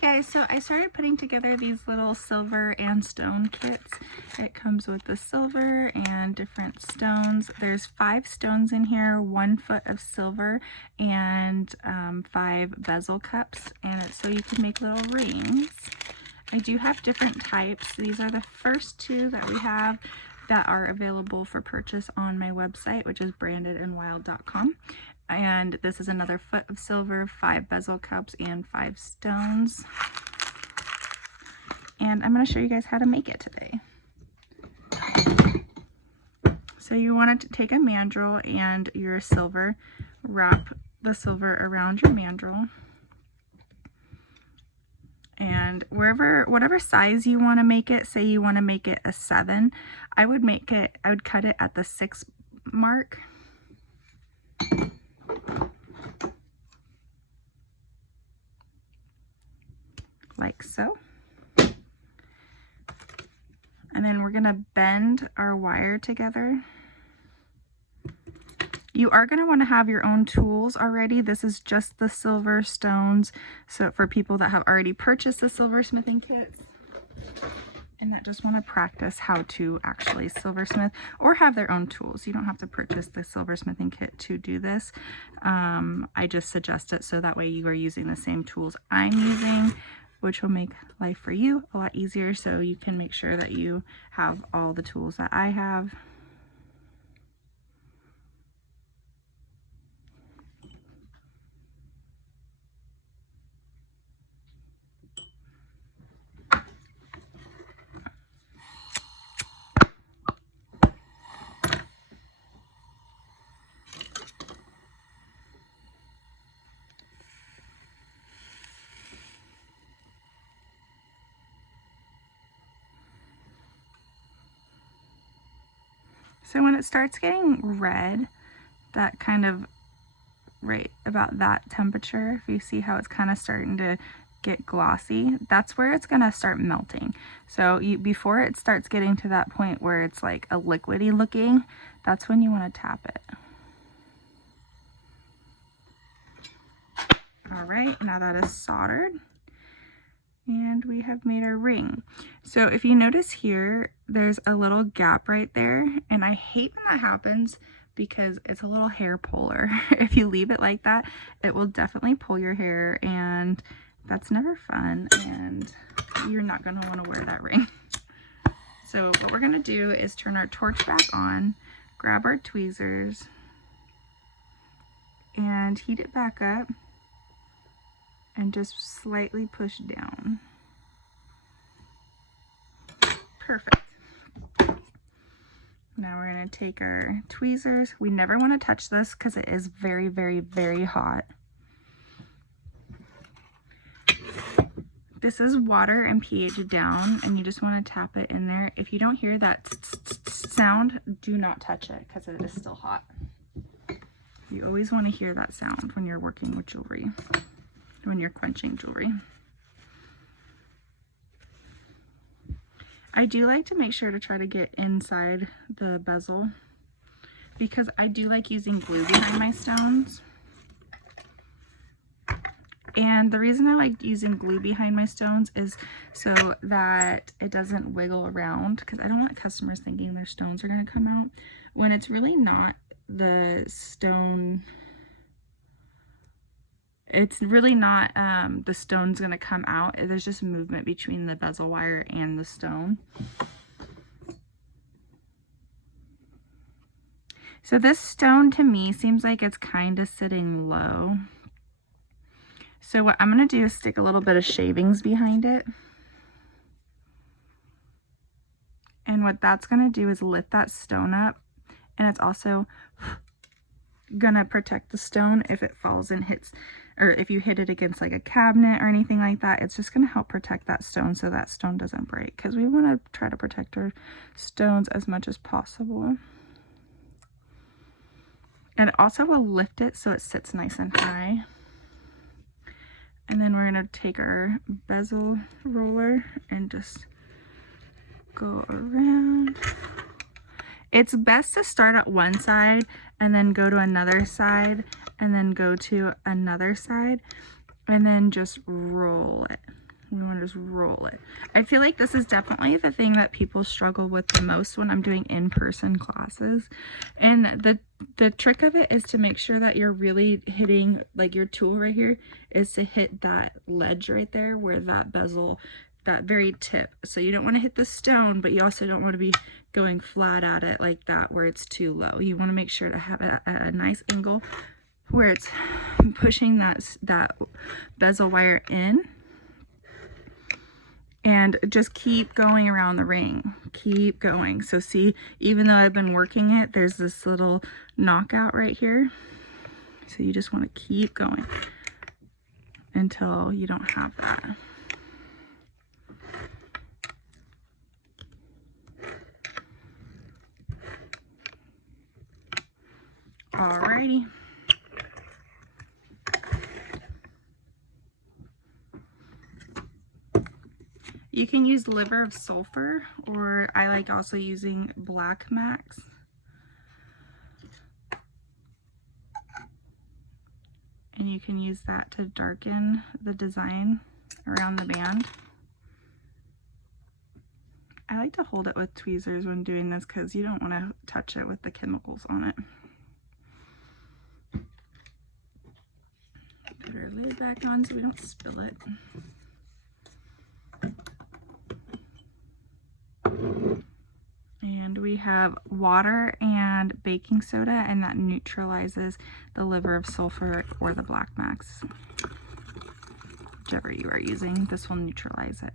Guys, so I started putting together these little silver and stone kits. It comes with the silver and different stones. There's 5 stones in here, 1 foot of silver, and 5 bezel cups, and it's so you can make little rings. I do have different types. These are the first 2 that we have that are available for purchase on my website, which is brandedandwild.com. And this is another foot of silver, 5 bezel cups, and 5 stones. And I'm going to show you guys how to make it today. So you want to take a mandrel and your silver, wrap the silver around your mandrel. And whatever size you want to make it, say you want to make it a 7, I would cut it at the 6 mark. Like so. And then we're gonna bend our wire together. You are gonna want to have your own tools already. This is just the silver stones. So for people that have already purchased the silversmithing kits and that just want to practice how to actually silversmith or have their own tools. You don't have to purchase the silversmithing kit to do this. I just suggest it so that way you are using the same tools I'm using, which will make life for you a lot easier, so you can make sure that you have all the tools that I have. So when it starts getting red, that kind of right about that temperature, if you see how it's kind of starting to get glossy, that's where it's going to start melting. So before it starts getting to that point where it's like a liquidy looking, that's when you want to tap it. All right, now that is soldered. And we have made our ring. So if you notice here, there's a little gap right there, and I hate when that happens because it's a little hair puller. If you leave it like that, it will definitely pull your hair, and that's never fun, and you're not going to want to wear that ring. So what we're going to do is turn our torch back on, grab our tweezers, and heat it back up. And just slightly push down. Perfect. Now we're going to take our tweezers. We never want to touch this because it is very, very, very hot. This is water and pH down, and you just want to tap it in there. If you don't hear that sound, do not touch it because it is still hot. You always want to hear that sound when you're working with jewelry, when you're quenching jewelry. I do like to make sure to try to get inside the bezel because I do like using glue behind my stones. And the reason I like using glue behind my stones is so that it doesn't wiggle around, because I don't want customers thinking their stones are going to come out when it's really not. The stone, it's really not the stone's going to come out. There's just movement between the bezel wire and the stone. So this stone to me seems like it's kind of sitting low. So what I'm going to do is stick a little bit of shavings behind it. And what that's going to do is lift that stone up, and it's also going to protect the stone if it falls and hits, or if you hit it against like a cabinet or anything like that. It's just going to help protect that stone so that stone doesn't break, because we want to try to protect our stones as much as possible. And it also will lift it so it sits nice and high. And then we're going to take our bezel roller and just go around. It's best to start at one side and then go to another side and then go to another side and then just roll it. We want to just roll it. I feel like this is definitely the thing that people struggle with the most when I'm doing in-person classes. And the trick of it is to make sure that you're really hitting, like your tool right here is to hit that ledge right there where that bezel, that very tip. So you don't want to hit the stone, but you also don't want to be going flat at it like that where it's too low. You want to make sure to have it at a nice angle where it's pushing that bezel wire in. And just keep going around the ring. Keep going. So see, even though I've been working it, there's this little knockout right here. So you just want to keep going until you don't have that. Alrighty. You can use liver of sulfur, or I like also using black max. And you can use that to darken the design around the band. I like to hold it with tweezers when doing this because you don't want to touch it with the chemicals on it. Put our lid back on so we don't spill it. And we have water and baking soda, and that neutralizes the liver of sulfur or the black max. Whichever you are using, this will neutralize it.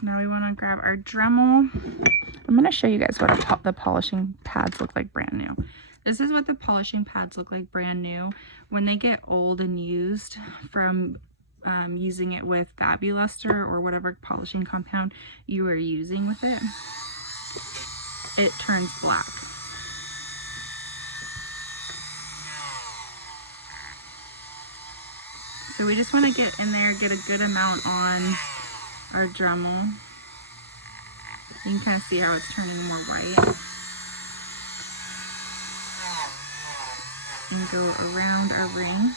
Now we want to grab our Dremel. I'm going to show you guys what the polishing pads look like brand new. This is what the polishing pads look like brand new. When they get old and used from using it with Fabuluster or whatever polishing compound you are using with it, it turns black. So we just want to get in there, get a good amount on our Dremel. You can kind of see how it's turning more white. And go around our ring.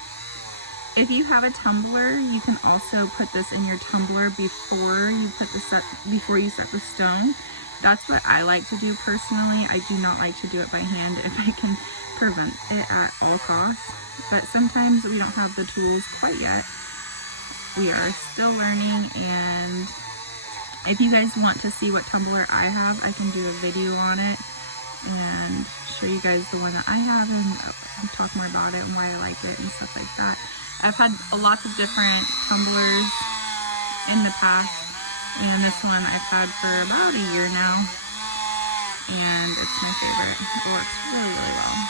If you have a tumbler, you can also put this in your tumbler before you set the stone. That's what I like to do personally. I do not like to do it by hand if I can prevent it at all costs. But sometimes we don't have the tools quite yet. We are still learning, and if you guys want to see what tumbler I have, I can do a video on it and show you guys the one that I have and talk more about it and why I like it and stuff like that. I've had lots of different tumblers in the past, and this one I've had for about a year now, and it's my favorite. It works really, really well.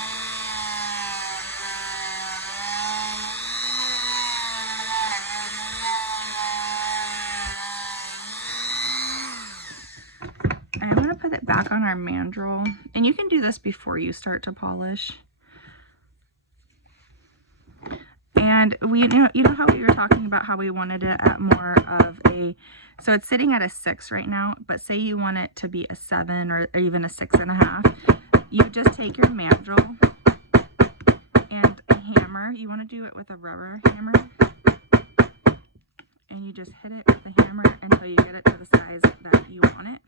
I'm going to put it back on our mandrel, and you can do this before you start to polish. And you know how we were talking about how we wanted it at more of a, so it's sitting at a 6 right now, but say you want it to be a 7 or even a 6.5. You just take your mandrel and a hammer. You want to do it with a rubber hammer, and you just hit it with the hammer until you get it to the size that you want it.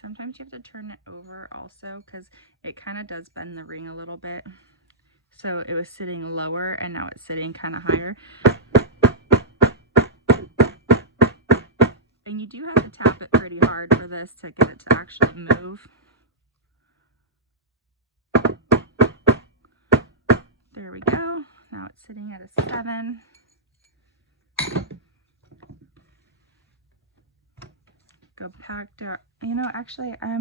Sometimes you have to turn it over also because it kind of does bend the ring a little bit. So it was sitting lower and now it's sitting kind of higher. And you do have to tap it pretty hard for this to get it to actually move. There we go. Now it's sitting at a 7. Go back to, you know, actually I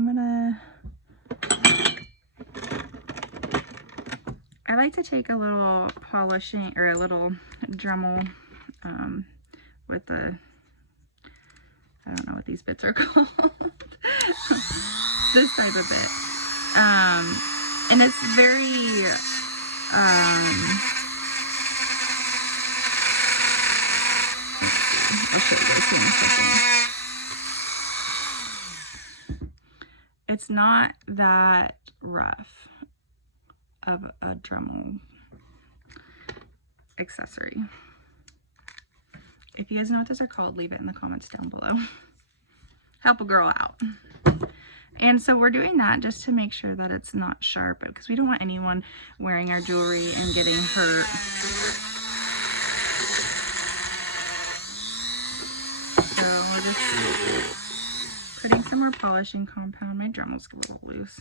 like to take a little polishing or a little Dremel with the, I don't know what these bits are called. This type of bit. And it's very, I'll show you guys here in a second. It's not that rough of a Dremel accessory. If you guys know what those are called, leave it in the comments down below. Help a girl out. And so we're doing that just to make sure that it's not sharp, because we don't want anyone wearing our jewelry and getting hurt. So we're just putting some more polishing compound. My Dremel's a little loose.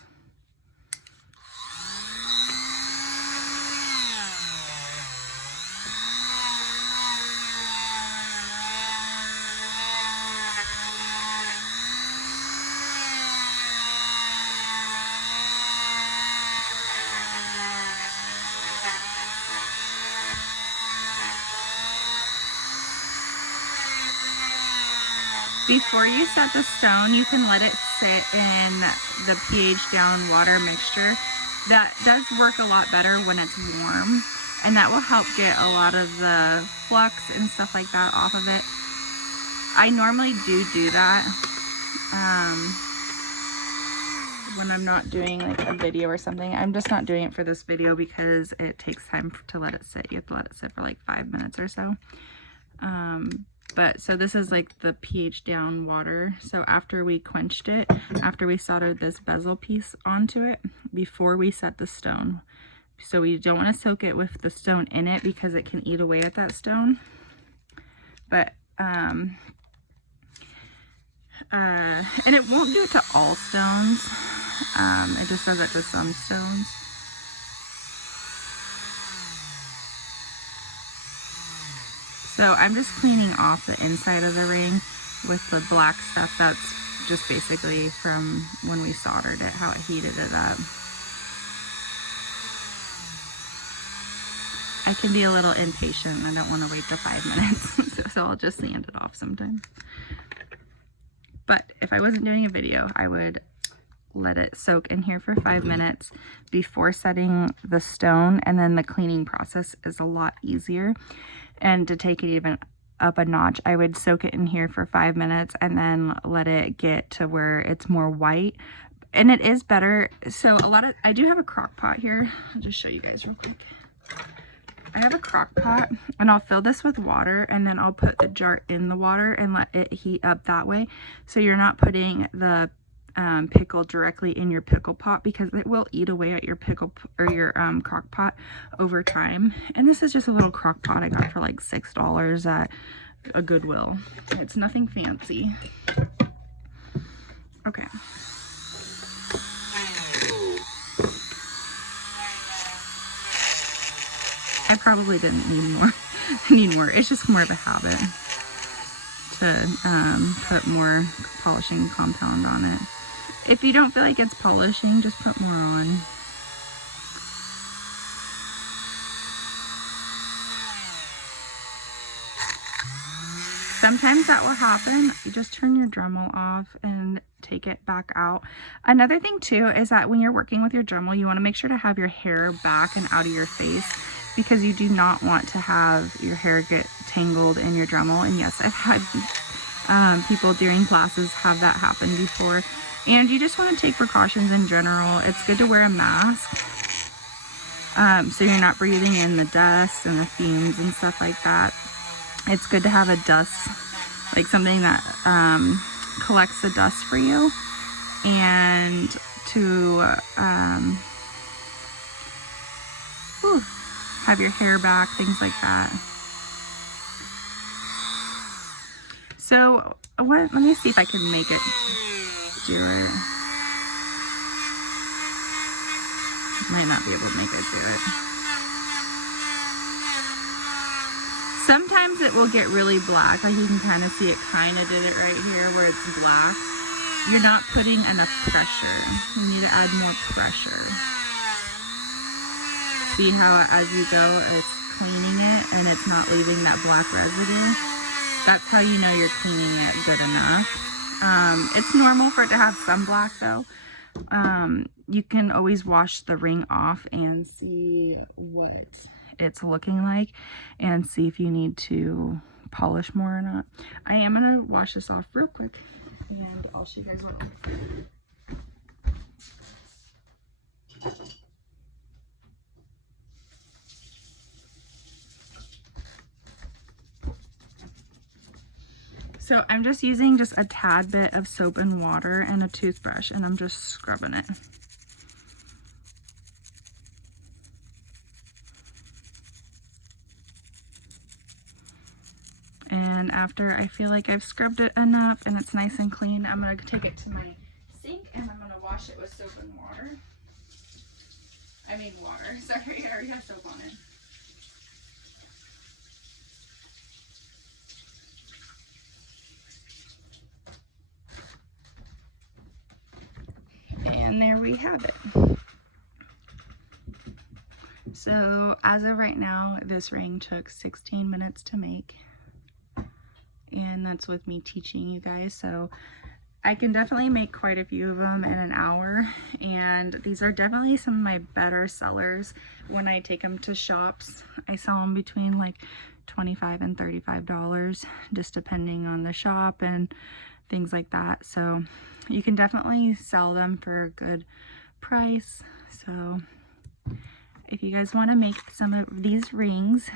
Before you set the stone, you can let it sit in the pH down water mixture. That does work a lot better when it's warm, and that will help get a lot of the flux and stuff like that off of it. I normally do that when I'm not doing like a video or something. I'm just not doing it for this video because it takes time to let it sit. You have to let it sit for like 5 minutes or so. But so this is like the pH down water. So after we quenched it, after we soldered this bezel piece onto it, before we set the stone. So we don't want to soak it with the stone in it because it can eat away at that stone. But, and it won't do it to all stones. It just does it to some stones. So I'm just cleaning off the inside of the ring with the black stuff. That's just basically from when we soldered it, how it heated it up. I can be a little impatient. I don't want to wait the 5 minutes, so I'll just sand it off sometimes. But if I wasn't doing a video, I would let it soak in here for 5 minutes before setting the stone, and then the cleaning process is a lot easier. And to take it even up a notch, I would soak it in here for 5 minutes and then let it get to where it's more white. And it is better. So I do have a crock pot here. I'll just show you guys real quick. I have a crock pot, and I'll fill this with water, and then I'll put the jar in the water and let it heat up that way. So you're not putting the pickle directly in your pickle pot, because it will eat away at your pickle or your crock pot over time. And this is just a little crock pot I got for like $6 at a Goodwill. It's nothing fancy. Okay. I probably didn't need more. I need more. It's just more of a habit to put more polishing compound on it. If you don't feel like it's polishing, just put more on. Sometimes that will happen. You just turn your Dremel off and take it back out. Another thing too is that when you're working with your Dremel, you want to make sure to have your hair back and out of your face, because you do not want to have your hair get tangled in your Dremel. And yes, I've had people during classes have that happen before. And you just want to take precautions in general. It's good to wear a mask so you're not breathing in the dust and the fumes and stuff like that. It's good to have a dust, like something that collects the dust for you, and to have your hair back, things like that. So let me see if I can make it do it. Might not be able to make it do it. Sometimes it will get really black, like you can kind of see it kind of did it right here where it's black. You're not putting enough pressure. You need to add more pressure. See how as you go it's cleaning it and it's not leaving that black residue? That's how you know you're cleaning it good enough. It's normal for it to have some black though. You can always wash the ring off and see what it's looking like and see if you need to polish more or not. I am going to wash this off real quick and I'll show you guys what So I'm just using just a tad bit of soap and water and a toothbrush, and I'm just scrubbing it. And after I feel like I've scrubbed it enough and it's nice and clean, I'm going to take it to my sink and I'm going to wash it with soap and water. I mean water, sorry, I already have soap on it. And there we have it. So as of right now, this ring took 16 minutes to make. And that's with me teaching you guys. So I can definitely make quite a few of them in an hour. And these are definitely some of my better sellers when I take them to shops. I sell them between like $25 and $35, just depending on the shop and things like that. So you can definitely sell them for a good price. So if you guys want to make some of these rings,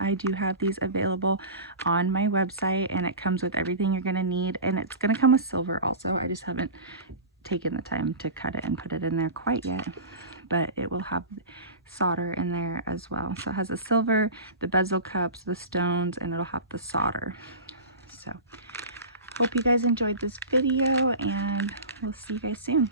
I do have these available on my website, and it comes with everything you're going to need, and it's going to come with silver also. I just haven't taken the time to cut it and put it in there quite yet, but it will have solder in there as well. So it has the silver, the bezel cups, the stones, and it'll have the solder. So hope you guys enjoyed this video, and we'll see you guys soon.